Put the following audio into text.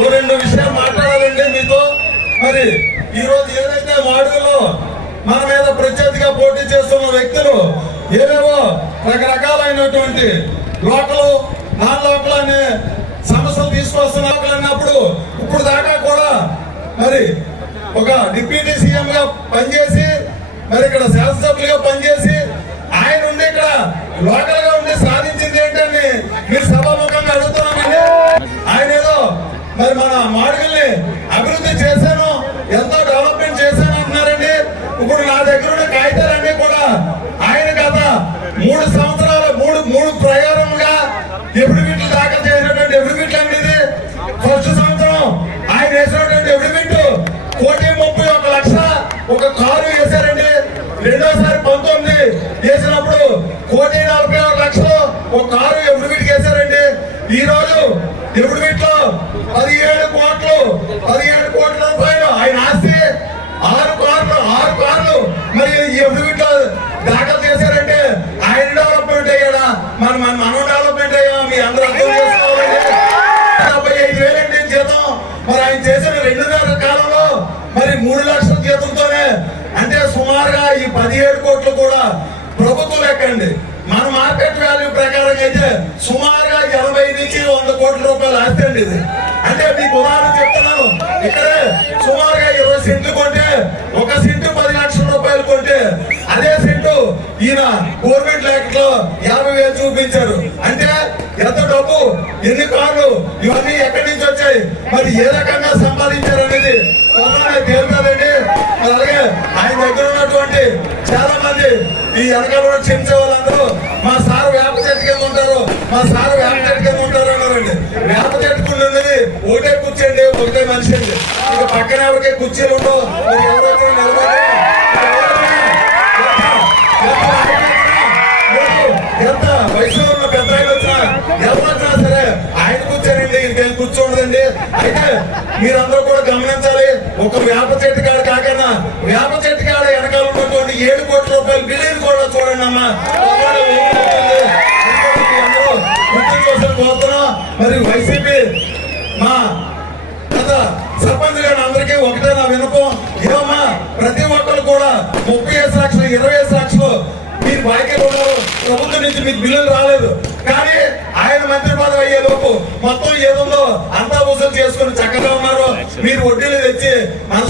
ఒక రెండు విషయాలు మాట్లాడాలండి మీతో మరి ఈ రోజు ఏదైతే వాడుకలో మన మీద ప్రత్యర్థిగా పోటీ చేస్తున్న వ్యక్తులు ఏవేవో రకరకాలైనటువంటి లోకలు నా లోకల్ అనే సమస్యలు తీసుకొస్తున్నప్పుడు ఇప్పుడు దాకా కూడా మరి ఒక డిప్యూటీ సీఎం గా పనిచేసి మరి ఇక్కడ శాసనసభ్యులుగా పనిచేసి ఆయన ఉండి ఇక్కడ లోకల్ మరి మన మాడుగుల్ని అభివృద్ధి చేశాను ఎంతో డెవలప్మెంట్ చేశాను అంటున్నారండి. ఇప్పుడు నా దగ్గర ఉన్న కాగితాలన్నీ కూడా ఆయన గత మూడు సంవత్సరాల మూడు మూడు ప్రయోగంగా ఎఫిడవిట్లు దాఖలు చేసినటువంటి ఎఫిడవిట్లు అండి ఇది. ఫస్ట్ సంవత్సరం ఆయన వేసినటువంటి ఎఫిడవిట్ కోటి ముప్పై ఒక లక్ష ఒక కారు వేశారండి. రెండోసారి పంతొమ్మిది వేసినప్పుడు కోటి నలభై ఒక లక్షలు ఒక కారు ఎఫిడవిట్ వేశారండి. ఈ రోజు ఎఫిడవిట్ పదిహేడు కోట్లు పదిహేడు కోట్ల రూపాయలు. ఆయన ఆస్తి ఆరు కార్లు ఆరు కార్లు. మరి ఎప్పుడు ఎఫిడవిట్ దాఖలు చేశారంటే ఆయన డెవలప్మెంట్ అయ్యాడా మన మన మనం డెవలప్మెంట్ అయ్యా మీ అందరూ అర్థం చేసుకోవాలండి డెబ్బై ఐదు వేలండి జీతం. మరి ఆయన చేసిన రెండు వేల కాలంలో మరి మూడు లక్షల జీతంతోనే అంటే సుమారుగా ఈ పదిహేడు కోట్లు కూడా ప్రభుత్వం లెక్కండి. మన మార్కెట్ వాల్యూ ప్రకారం అయితే సుమారు నుంచి వంద కోట్ల రూపాయలు ఆస్తి అండి ఇది. అంటే మీకు ఉదాహరణ చెప్తున్నాను. ఇక్కడే సుమారుగా ఇరవై సెంట్లు కొంటే ఒక సెంటు పది లక్షల రూపాయలు కొంటే అదే సెంటు ఈయన గవర్నమెంట్ లెక్కలో యాభై వేలు చూపించారు. అంటే ఎంత డబ్బు ఎన్ని కార్లు ఇవన్నీ ఎక్కడి నుంచి వచ్చాయి? మరి ఏ రకంగా సంపాదించారు అనేది తేలుతుందండి. అలాగే ఆయన దగ్గర ఉన్నటువంటి చాలా మంది ఈ వెనకాల క్షమించే వాళ్ళందరూ మా సార్ వేప చెట్టు కింద ఉంటారు మా సార్ కుర్చీలు ఉండవు మరి ఎవరైతే నిలబడి ఎంత వయసులో ఉన్న పెద్ద ఆయన వచ్చినా ఎవరు సరే ఆయన కూర్చోనండి ఇంకేం కూర్చోండి అయితే మీరందరూ కూడా గమనించాలి ఒక వేప చెట్టు కాడ కాకన్నా వేప చెట్టు కాడ వెనకాల ఉన్నటువంటి ఏడు కోట్ల రూపాయలు బిల్లుని కూడా చూడండి అమ్మా. మీ మరి వైసీపీ మా అందరికీ ఒకటే నా వినపం. ఏమమ్మా ప్రతి ఒక్కరు కూడా ముప్పై ఐదు లక్షలు ఇరవై ఐదు లక్షలు మీరు బాకీలు ఉన్నారు. ప్రభుత్వం నుంచి మీకు బిల్లులు రాలేదు. కానీ ఆయన మంత్రి పదవి అయ్యే లోపు మొత్తం ఏదో అంతా వసూలు చేసుకుని చక్కగా ఉన్నారు. మీరు వడ్డీలు తెచ్చి మన